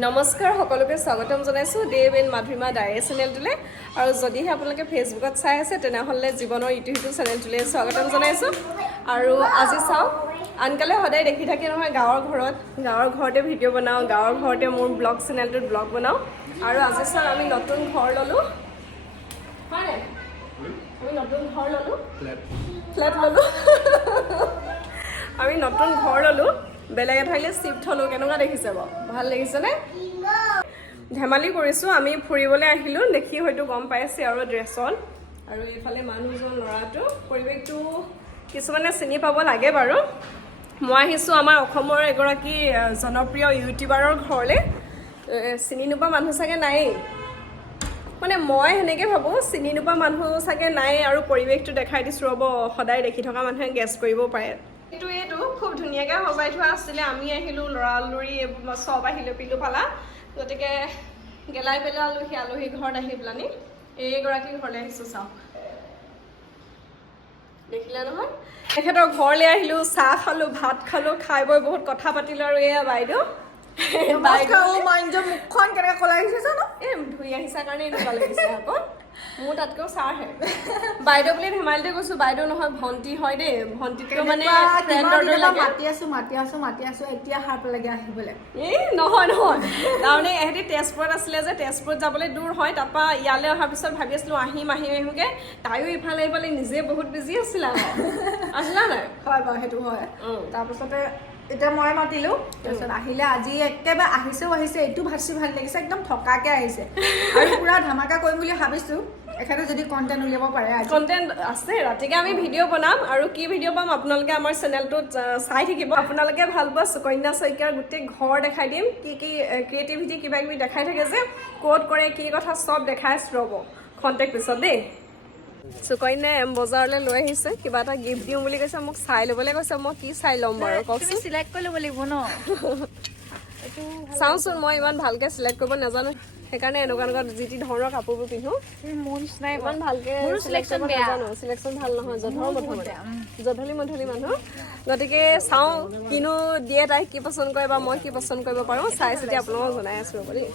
নমস্কাৰ সকলোকে স্বাগতম জনাইছো দেৱ এণ্ড মাধুৰিমা ডায়েৰী চেনেলটোলৈ আৰু যদিহে আপোনালোকে ফেচবুকত চাই আছে তেনেহ'লে জীৱনৰ ইউটিউব চেনেলটোলৈ স্বাগতম জনাইছো আৰু আজি চাওক আনকালে সদায় দেখি থাকে নহয় গাঁৱৰ ঘৰতে ভিডিঅ' বনাওঁ গাঁৱৰ ঘৰতে মোৰ ব্লগ চেনেলটোত ব্লগ বনাওঁ আৰু আজি চাওক আমি নতুন ঘৰ ল'লোঁ হয় আমি নতুন ঘৰ ল'লোঁ ফ্লেট ল'লোঁ আমি নতুন ঘৰ ল'লোঁ বেলেগ এঠাইলৈ শিফ্ট হ'লোঁ কেনেকুৱা দেখিছে বাৰু ভাল লাগিছেনে ধেমালি কৰিছোঁ আমি ফুৰিবলৈ আহিলোঁ দেখি হয়তো গম পাইছে আৰু ড্ৰেছত আৰু এইফালে মানুহজন ল'ৰাটো পৰিৱেশটো কিছুমানে চিনি পাব লাগে বাৰু মই আহিছোঁ আমাৰ অসমৰ এগৰাকী জনপ্ৰিয় ইউটিউবাৰৰ ঘৰলৈ চিনি নোপোৱা মানুহ চাগে নায়েই মানে মই সেনেকৈ ভাবোঁ চিনি নোপোৱা মানুহ চাগে নাই আৰু পৰিৱেশটো দেখাই দিছোঁ ৰ'ব সদায় দেখি থকা মানুহে গেছ কৰিব পাৰে এইটো খুব ধুনীয়াকৈ সজাই থোৱা আছিলে আমি আহিলোঁ লৰালৰি চব আহিলোঁ পিলু পালা গতিকে গেলাই পেলাই আলহী ঘৰত আহি পেলানি এইগৰাকী ঘৰলৈ আহিছোঁ চাওক দেখিলে নহয় তেখেতৰ ঘৰলৈ আহিলোঁ চাহ খালোঁ ভাত খালোঁ খাই বৈ বহুত কথা পাতিলোঁ আৰু এয়া বাইদেউ মুখখন কেনেকৈ কলাই আহিছে জানো ধুই আহিছা কাৰণে এনেকুৱা লাগিছে আকৌ মোৰ তাতকৈও চাৰহে বাইদেউ বুলি ধেমালিতে কৈছোঁ বাইদেউ নহয় ভণ্টি হয় দেই ভণ্টিতকৈ মানে মাতি আছো এতিয়া সাৰ পেলাগে আহিবলৈ নহয় তাৰমানে এহেঁতি তেজপুৰত আছিলে যে তেজপুৰত যাবলৈ দূৰ হয় তাৰপৰা ইয়ালৈ অহাৰ পিছত ভাবি আছিলোঁ আহিমগৈ তাইও ইফালে নিজে বহুত বিজি আছিলা নাই হয় বাৰু সেইটো হয় তাৰপিছতে এতিয়া মই মাতিলোঁ তাৰপিছত আহিলে আজি একেবাৰে আহিছে এইটো ভাবি ভাল লাগিছে একদম থকাকৈ আহিছে আৰু পুৰা ধামাকা কৰিম বুলি ভাবিছোঁ এখেতে যদি কণ্টেণ্ট উলিয়াব পাৰে কণ্টেণ্ট আছে ৰাতিকে আমি ভিডিঅ' বনাম আৰু কি ভিডিঅ' পাম আপোনালোকে আমাৰ চেনেলটোত চাই থাকিব আপোনালোকে ভাল পোৱা সুকন্যা শইকীয়াৰ গোটেই ঘৰ দেখাই দিম কি ক্ৰিয়েটিভিটি কিবা কিবি দেখাই থাকে যে ক'ত কৰে কি কথা চব দেখাই ৰ'ব খন্তেক পিছত দেই সুকন্যাই বজাৰলৈ লৈ আহিছে কিবা এটা গিফ্ট দিওঁ বুলি কৈছে মোক চাই ল'বলৈ কৈছে মই কি চাই ল'ম বাৰু কওকচোন চিলেক্ট কৰি ল'ব লাগিব ন চাওঁচোন মই ইমান ভালকৈ চিলেক্ট কৰিব নাজানো সেইকাৰণে এনেকুৱা যি টি ধৰণৰ কাপোৰবোৰ পিন্ধো ইমান ভালকৈ চিলেকশ্যন ভাল নহয় জধলি মধলি মানুহ গতিকে চাওঁ কিনো দিয়ে তাই কি পচন্দ কৰে বা মই কি পচন্দ কৰিব পাৰোঁ চাই চিতি আপোনালোকক জনাই আছোঁ ৰ'ব দেই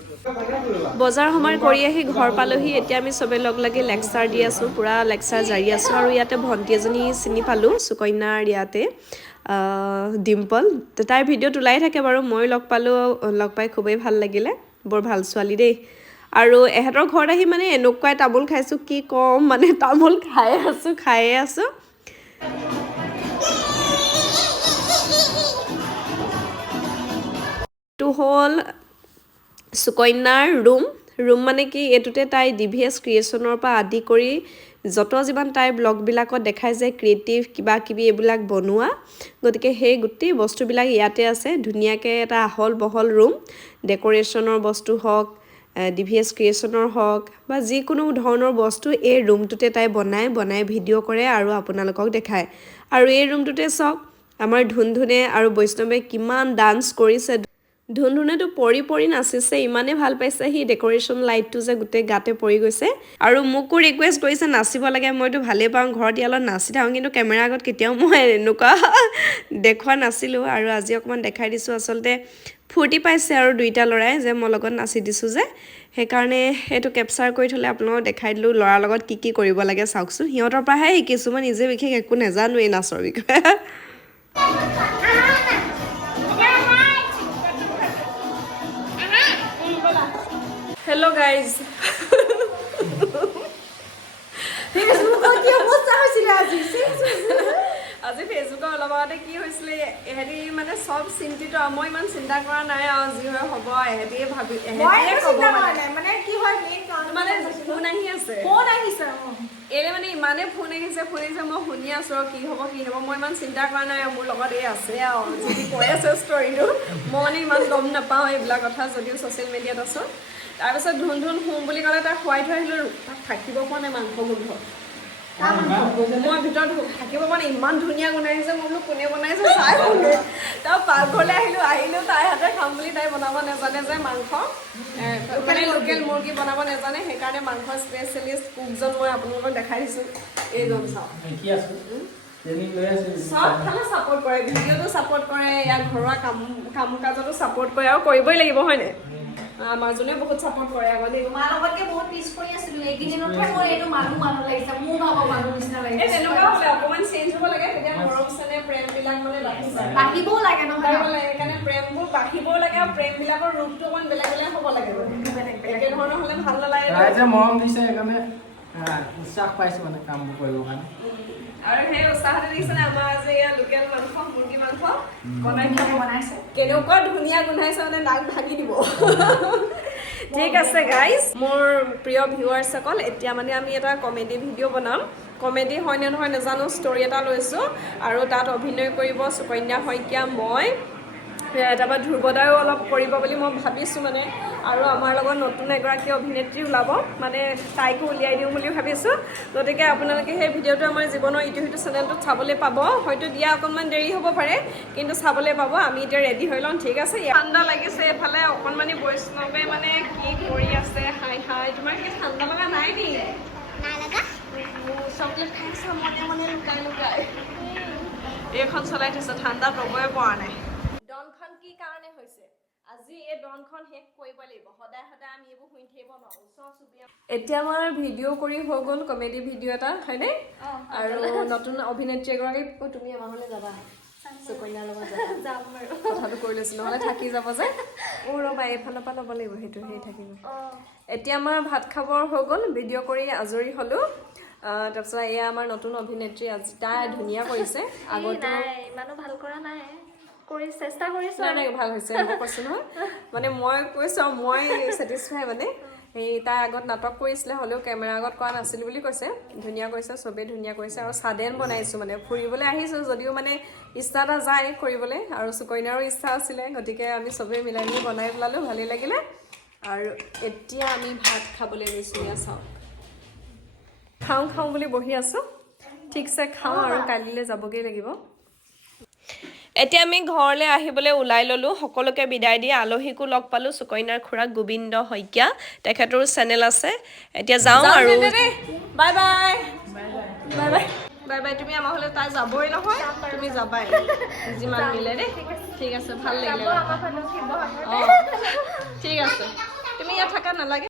বজাৰ সমাৰ কৰি আহি ঘৰ পালোহি এতিয়া আমি চবে লগ লাগি লেকচাৰ দি আছোঁ পূৰা লেকচাৰ জাৰি আছোঁ আৰু ইয়াতে ভণ্টি এজনী চিনি পালোঁ সুকন্যাৰ ইয়াতে ডিম্পল তাইৰ ভিডিঅ'ত ওলাই থাকে বাৰু মই লগ পাই খুবেই ভাল লাগিলে বৰ ভাল ছোৱালী দেই আৰু এহেঁতৰ ঘৰত আহি মানে এনেকুৱাই তামোল খাইছোঁ কি ক'ম মানে তামোল খায়ে আছোঁ এইটো হ'ল সুকন্যাৰ ৰুম মানে কি এইটোতে তাই DVS ক্ৰিয়েশ্যনৰ পৰা আদি কৰি যত যিমান তাইৰ ব্লগবিলাকত দেখাই যায় ক্ৰিয়েটিভ কিবা কিবি এইবিলাক বনোৱা গতিকে সেই গোটেই বস্তুবিলাক ইয়াতে আছে ধুনীয়াকৈ এটা আহল বহল ৰুম ডেক'ৰেশ্যনৰ বস্তু হওক DVS ক্ৰিয়েশ্যনৰ হওক বা যিকোনো ধৰণৰ বস্তু এই ৰুমটোতে তাই বনাই ভিডিঅ' কৰে আৰু আপোনালোকক দেখায় আৰু এই ৰুমটোতে চাওক আমাৰ ধুনধুনে আৰু বৈষ্ণৱে কিমান ডান্স কৰিছে ধুনধুনেতো পৰি নাচিছে ইমানেই ভাল পাইছে সি ডেক'ৰেশ্যন লাইটটো যে গোটেই গাতে পৰি গৈছে আৰু মোকো ৰিকুৱেষ্ট কৰিছে নাচিব লাগে মইতো ভালেই পাওঁ ঘৰত ইয়ালত নাচি থাকোঁ কিন্তু কেমেৰা আগত কেতিয়াও মই এনেকুৱা দেখুওৱা নাছিলোঁ আৰু আজি অকণমান দেখাই দিছোঁ আচলতে ফূৰ্তি পাইছে আৰু দুইটা ল'ৰাই যে মই লগত নাচি দিছোঁ যে সেইকাৰণে এইটো কেপচাৰ কৰি থ'লে আপোনালোকক দেখাই দিলোঁ ল'ৰাৰ লগত কি কৰিব লাগে চাওকচোন সিহঁতৰ পৰাহে শিকিছোঁ মই নিজে বিশেষ একো নাজানোৱেই নাচৰ বিষয়ে হেল্ল' গাইজ আজি ফেচবুকৰ অলপ আগতে কি হৈছিলে এহেঁতি মানে চব চিন্তিত মই ইমান চিন্তা কৰা নাই আৰু যি হয় হ'ব এহেঁতিয়ে ভাবি মানে কি হয় মানে ফোন আহি আছে এনে মানে ইমানেই ফোন আহিছে মই শুনি আছোঁ আৰু কি হ'ব মই ইমান চিন্তা কৰা নাই মোৰ লগত এই আছে আৰু যদি কৈ আছে ষ্টৰিটো মই মানে ইমান গম নাপাওঁ এইবিলাক কথা যদিও ছ'চিয়েল মিডিয়াত আছোঁ তাৰপিছত ধুন শুম বুলি ক'লে তাক খুৱাই থৈ আহিলোঁ তাক থাকিব পৰা নাই মাংস গোন্ধ মই ভিতৰত থাকিব পৰা নাই ইমান ধুনীয়া গোন্ধাইছে মই বোলো কোনে বনাইছে চাই শুনে তাৰ পাকঘৰলৈ আহিলোঁ তাইৰ হাতে খাম বুলি তাই বনাব নাজানে যে মাংস মানে লোকেল মুৰ্গী বনাব নাজানে সেইকাৰণে মাংস স্পেচিয়েলিষ্ট কুকজন মই আপোনালোকক দেখাই দিছোঁ এইজন চাওক চবফালে ছাপোৰ্ট কৰে ভিডিঅ'টো ছাপোৰ্ট কৰে ইয়াৰ ঘৰুৱা কাম কাজতো ছাপোৰ্ট কৰে আৰু কৰিবই লাগিব হয়নে আমাৰ জনে বহুত সাপোৰ্ট কৰে আগতে তোমাৰ লগতকে বহুত পিছ কৰি আছিলো এইকেইদিনতহে মই এইটো মানুহ লাগিছে মোৰ ভাগৰ মানুহ নিচিনা লাগিছে এই তেনেকুৱা হ'লে অকমান চেঞ্জ হ'ব লাগে তেতিয়া মৰম চেনেহ প্ৰেম বিলাক মানে বাঢ়ি যায় বাঢ়িবও লাগে নহয় সেইকাৰণে প্ৰেমবোৰ বাঢ়িবও লাগে আৰু প্ৰেম বিলাকৰ ৰূপটো অকমান বেলেগ বেলেগ হ'ব লাগে একে ধৰণৰ হ'লে ভাল নালাগে ৰাইজে মৰম দিছে সেইকাৰণে উৎসাহ পাইছো মানে কামবোৰ কৰিবৰ কাৰণে আৰু সেই উৎসাহতে দেখিছেনে আমাৰ যে ইয়াৰ লোকেল মাংস মুৰ্গী মাংস বনাইছে কেনেকুৱা ধুনীয়া গোন্ধাইছে মানে নাক ভাগি দিব ঠিক আছে গাইজ মোৰ প্ৰিয় ভিউৱাৰ্ছসকল এতিয়া মানে আমি এটা কমেডি ভিডিঅ' বনাম কমেডি হয় নে নহয় নাজানো ষ্টৰি এটা লৈছোঁ আৰু তাত অভিনয় কৰিব সুকন্যা শইকীয়া মই তাৰপৰা ধ্ৰুৱদায়ো অলপ কৰিব বুলি মই ভাবিছোঁ মানে আৰু আমাৰ লগত নতুন এগৰাকী অভিনেত্ৰী ওলাব মানে তাইকো উলিয়াই দিওঁ বুলি ভাবিছোঁ গতিকে আপোনালোকে সেই ভিডিঅ'টো আমাৰ জীৱনৰ ইটো সিটো চেনেলটোত চাবলৈ পাব হয়তো দিয়া অকণমান দেৰি হ'ব পাৰে কিন্তু চাবলৈ পাব আমি এতিয়া ৰেডি হৈ লওঁ ঠিক আছে ঠাণ্ডা লাগিছে এফালে অকণমানি বৈষ্ণৱে মানে কি কৰি আছে হাই হাই তোমাৰ কি ঠাণ্ডা লগা নাই নি চকলেট খাইছা মনে মনে লুকাই লুকাই এইখন চলাই থৈছে ঠাণ্ডা ল'বই পৰা নাই ডনখন কি কাৰণে হৈছে আজি এই ডনখন শেষ কৰিব লাগিব সদায় সদায় আমি এইবোৰ শুনি থাকিব নোৱাৰোঁ ওচৰ চুবুৰীয়া এতিয়া আমাৰ ভিডিঅ' কৰি হৈ গ'ল কমেডি ভিডিঅ' এটা হয়নে আৰু নতুন অভিনেত্ৰী এগৰাকী তুমি আমাৰ ঘৰলৈ যাবা সুকন্যাৰ লগত যাম বাৰু কথাটো কৈ লৈছোঁ নহ'লে থাকি যাব যে ৰ'বা এইফালৰ পৰা ল'ব লাগিব সেইটো সেই থাকিব এতিয়া আমাৰ ভাত খাবৰ হৈ গ'ল ভিডিঅ' কৰি আজৰি হ'লোঁ তাৰপিছত এয়া আমাৰ নতুন অভিনেত্ৰী আজি তাই ধুনীয়া কৰিছে আগতে ইমানো ভাল কৰা নাই কৰি চেষ্টা কৰিছো নাই ভাল হৈছে মই কৈছোঁ নহয় মানে মই কৈছোঁ আৰু মই ছেটিছফাই মানে সেই তাই আগত নাটক কৰিছিলে হ'লেও কেমেৰা আগত কৰা নাছিল বুলি কৈছে ধুনীয়া কৰিছে চবেই ধুনীয়া কৰিছে আৰু চাডেন বনাইছোঁ মানে ফুৰিবলৈ আহিছোঁ যদিও মানে ইচ্ছা এটা যায় কৰিবলৈ আৰু সুকন্যাৰো ইচ্ছা আছিলে গতিকে আমি চবেই মিলাই মিলি বনাই পেলালোঁ ভালেই লাগিলে আৰু এতিয়া আমি ভাত খাবলৈ লৈছোঁ এয়া চাওঁ খাওঁ বুলি বহি আছোঁ ঠিকছে খাওঁ আৰু কালিলৈ যাবগৈ লাগিব এতিয়া আমি ঘৰলৈ আহিবলৈ ওলাই ল'লোঁ সকলোকে বিদায় দি আলহীকো লগ পালোঁ সুকন্যাৰ খুৰাক গোবিন্দ শইকীয়া তেখেতৰো চেনেল আছে এতিয়া যাওঁ আৰু bye bye bye bye bye bye তুমি আমাৰ হ'লে তাই যাবই নহয় তুমি যাবাই যিমান মিলে দেই ঠিক আছে ভাল লাগিলে অঁ ঠিক আছে তুমি ইয়াত থকা নালাগে